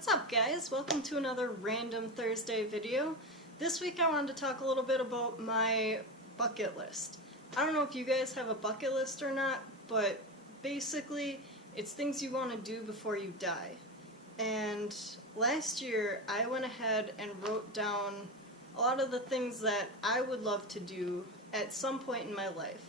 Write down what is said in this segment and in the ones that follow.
What's up, guys? Welcome to another Random Thursday video. This week I wanted to talk a little bit about my bucket list. I don't know if you guys have a bucket list or not, but basically it's things you want to do before you die. And last year I went ahead and wrote down a lot of the things that I would love to do at some point in my life.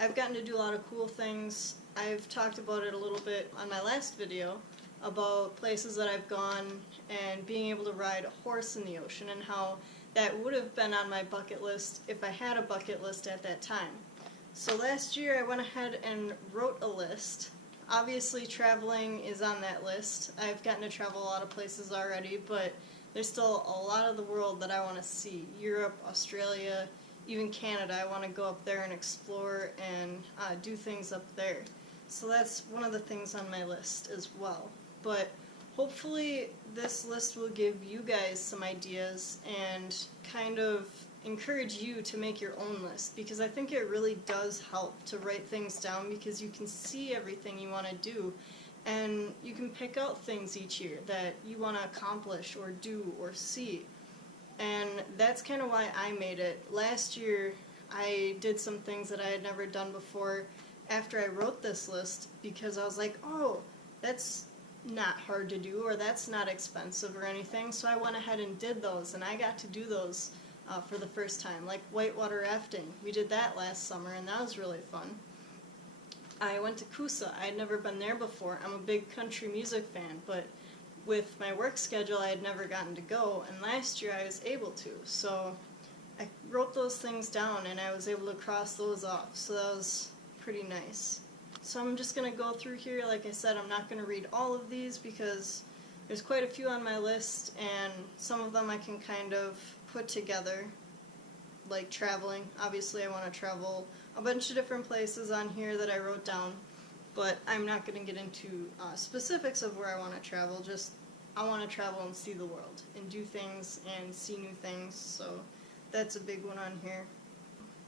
I've gotten to do a lot of cool things. I've talked about it a little bit on my last video about places that I've gone and being able to ride a horse in the ocean and how that would have been on my bucket list if I had a bucket list at that time. So last year I went ahead and wrote a list. Obviously traveling is on that list. I've gotten to travel a lot of places already, but there's still a lot of the world that I want to see. Europe, Australia, even Canada. I want to go up there and explore and do things up there. So that's one of the things on my list as well. But hopefully this list will give you guys some ideas and kind of encourage you to make your own list, because I think it really does help to write things down, because you can see everything you want to do and you can pick out things each year that you want to accomplish or do or see. And that's kind of why I made it. Last year I did some things that I had never done before after I wrote this list, because I was like, oh, that's not hard to do, or that's not expensive or anything, so I went ahead and did those, and I got to do those for the first time, like whitewater rafting. We did that last summer, and that was really fun. I went to Coosa. I had never been there before. I'm a big country music fan, but with my work schedule I had never gotten to go, and last year I was able to, so I wrote those things down and I was able to cross those off, so that was pretty nice. So I'm just going to go through here. Like I said, I'm not going to read all of these because there's quite a few on my list, and some of them I can kind of put together, like traveling. Obviously I want to travel a bunch of different places on here that I wrote down, but I'm not going to get into specifics of where I want to travel. Just I want to travel and see the world and do things and see new things, so that's a big one on here.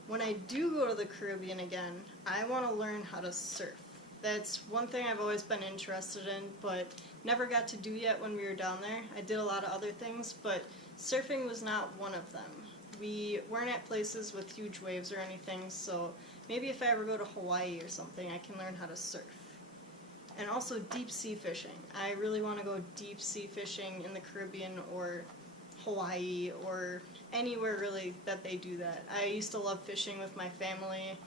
When I do go to the Caribbean again, I want to learn how to surf. That's one thing I've always been interested in, but never got to do yet when we were down there. I did a lot of other things, but surfing was not one of them. We weren't at places with huge waves or anything, so maybe if I ever go to Hawaii or something, I can learn how to surf. And also deep sea fishing. I really want to go deep sea fishing in the Caribbean or Hawaii or anywhere really that they do that. I used to love fishing with my family,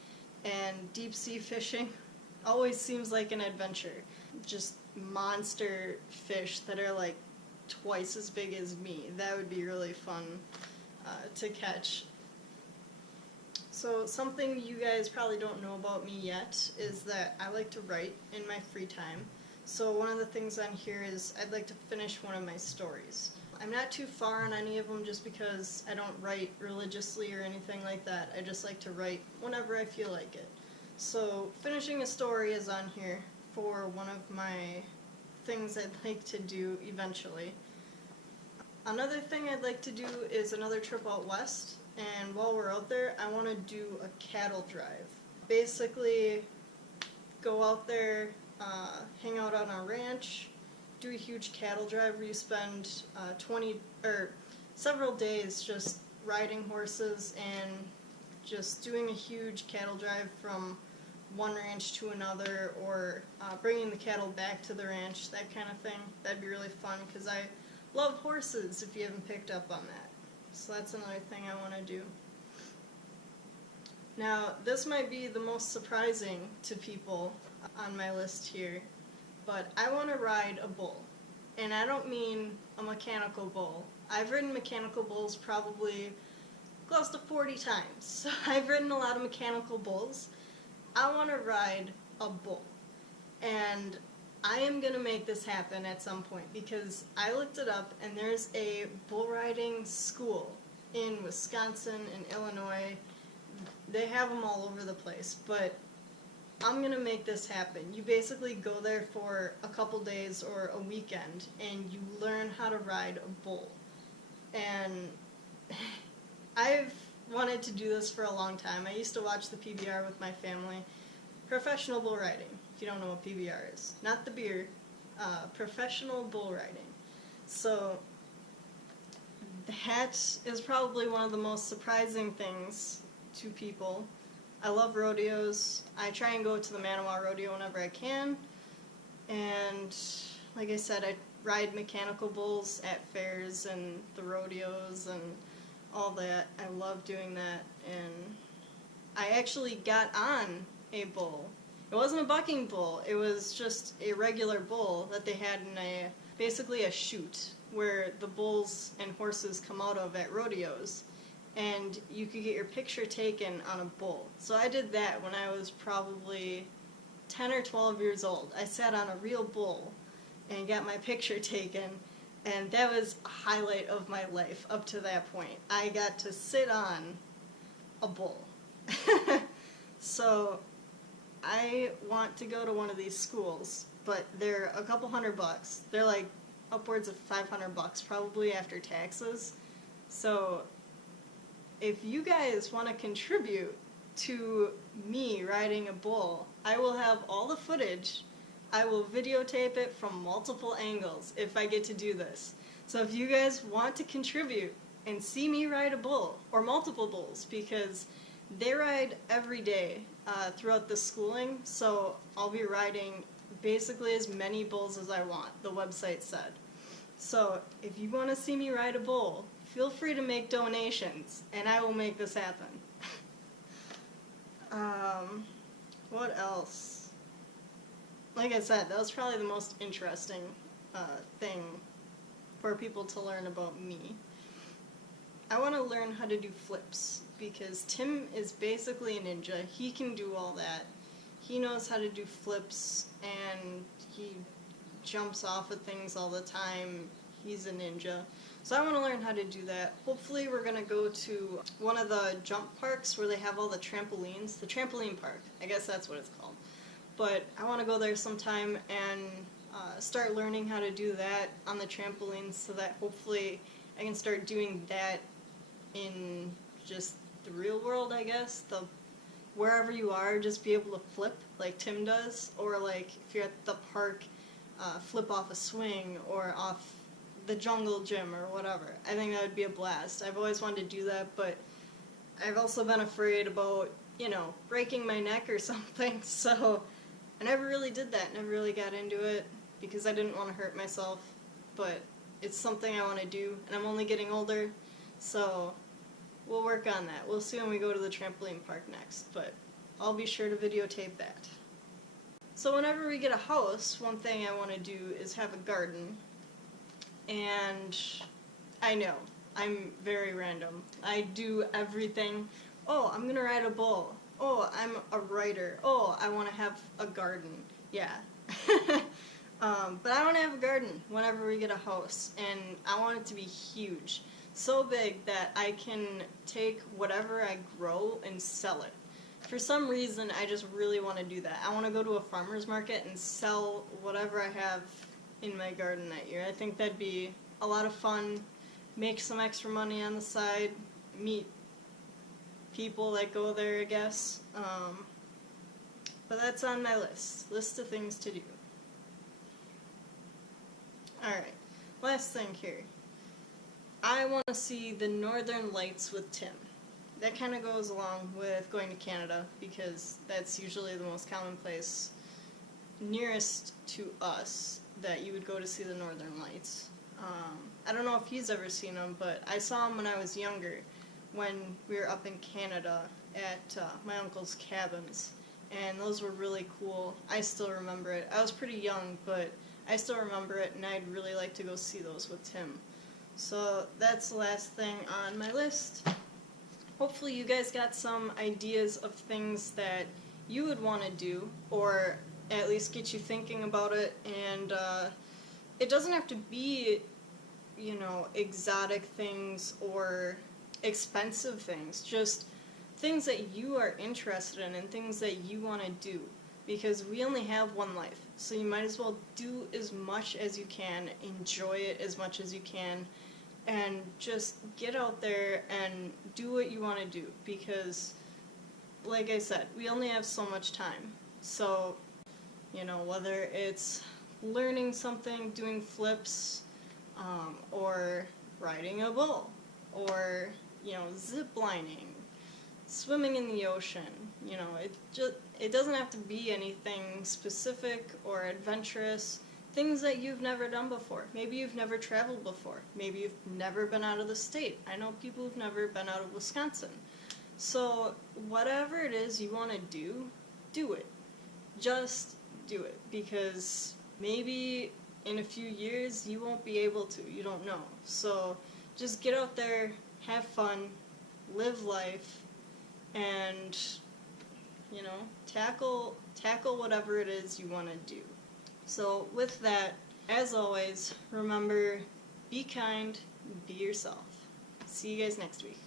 and deep sea fishing always seems like an adventure. Just monster fish that are like twice as big as me. That would be really fun to catch. So something you guys probably don't know about me yet is that I like to write in my free time. So one of the things on here is I'd like to finish one of my stories. I'm not too far on any of them just because I don't write religiously or anything like that. I just like to write whenever I feel like it. So finishing a story is on here for one of my things I'd like to do eventually. Another thing I'd like to do is another trip out west, and while we're out there I want to do a cattle drive. Basically go out there, hang out on a ranch, do a huge cattle drive where you spend several days just riding horses and just doing a huge cattle drive from one ranch to another, or bringing the cattle back to the ranch, that kind of thing. That'd be really fun because I love horses, if you haven't picked up on that. So that's another thing I want to do. Now this might be the most surprising to people on my list here, but I want to ride a bull. And I don't mean a mechanical bull. I've ridden mechanical bulls probably close to 40 times. So I've ridden a lot of mechanical bulls. I want to ride a bull. And I am going to make this happen at some point, because I looked it up and there's a bull riding school in Wisconsin and Illinois. They have them all over the place, but I'm going to make this happen. You basically go there for a couple days or a weekend and you learn how to ride a bull. And I've wanted to do this for a long time. I used to watch the PBR with my family. Professional bull riding, if you don't know what PBR is. Not the beer, professional bull riding. So that is probably one of the most surprising things to people. I love rodeos. I try and go to the Manawa Rodeo whenever I can. And like I said, I ride mechanical bulls at fairs and the rodeos and all that. I love doing that. And I actually got on a bull. It wasn't a bucking bull. It was just a regular bull that they had in basically a chute where the bulls and horses come out of at rodeos. And you could get your picture taken on a bull. So I did that when I was probably 10 or 12 years old. I sat on a real bull and got my picture taken, and that was a highlight of my life up to that point. I got to sit on a bull. So I want to go to one of these schools, but they're a couple $100. They're like upwards of $500 probably after taxes. So if you guys want to contribute to me riding a bull, I will have all the footage. I will videotape it from multiple angles if I get to do this. So if you guys want to contribute and see me ride a bull, or multiple bulls, because they ride every day throughout the schooling, so I'll be riding basically as many bulls as I want, the website said. So if you want to see me ride a bull, feel free to make donations, and I will make this happen. What else? Like I said, that was probably the most interesting thing for people to learn about me. I want to learn how to do flips, because Tim is basically a ninja. He can do all that. He knows how to do flips, and he jumps off of things all the time. He's a ninja. So I want to learn how to do that. Hopefully we're going to go to one of the jump parks where they have all the trampolines. The trampoline park. I guess that's what it's called. But I want to go there sometime and start learning how to do that on the trampolines, so that hopefully I can start doing that in just the real world, I guess. Wherever you are, just be able to flip like Tim does. Or like if you're at the park, flip off a swing or off the jungle gym or whatever. I think that would be a blast. I've always wanted to do that, but I've also been afraid about, breaking my neck or something, so I never really did that, never really got into it, because I didn't want to hurt myself, but it's something I want to do, and I'm only getting older, so we'll work on that. We'll see when we go to the trampoline park next, but I'll be sure to videotape that. So whenever we get a house, one thing I want to do is have a garden. And I know, I'm very random. I do everything. Oh, I'm gonna ride a bull. Oh, I'm a writer. Oh, I want to have a garden. Yeah. But I want to have a garden whenever we get a house, and I want it to be huge. So big that I can take whatever I grow and sell it. For some reason, I just really want to do that. I want to go to a farmer's market and sell whatever I have in my garden that year. I think that'd be a lot of fun, make some extra money on the side, meet people that go there, I guess. But that's on my list of things to do. Alright, last thing here. I want to see the Northern Lights with Tim. That kind of goes along with going to Canada, because that's usually the most common place nearest to us that you would go to see the Northern Lights. I don't know if he's ever seen them, but I saw them when I was younger, when we were up in Canada at my uncle's cabins, and those were really cool. I still remember it. I was pretty young, but I still remember it, and I'd really like to go see those with Tim. So that's the last thing on my list. Hopefully you guys got some ideas of things that you would want to do, or at least get you thinking about it. And it doesn't have to be, exotic things or expensive things, just things that you are interested in and things that you want to do, because we only have one life, so you might as well do as much as you can, enjoy it as much as you can, and just get out there and do what you want to do, because like I said, we only have so much time. So whether it's learning something, doing flips, or riding a bull, or, you know, zip lining, swimming in the ocean. You know, it doesn't have to be anything specific or adventurous. Things that you've never done before. Maybe you've never traveled before. Maybe you've never been out of the state. I know people who've never been out of Wisconsin. So whatever it is you want to do it. Just do it, because maybe in a few years you won't be able to. You don't know. So just get out there, have fun, live life, and, you know, tackle whatever it is you want to do. So with that, as always, remember, be kind, be yourself. See you guys next week.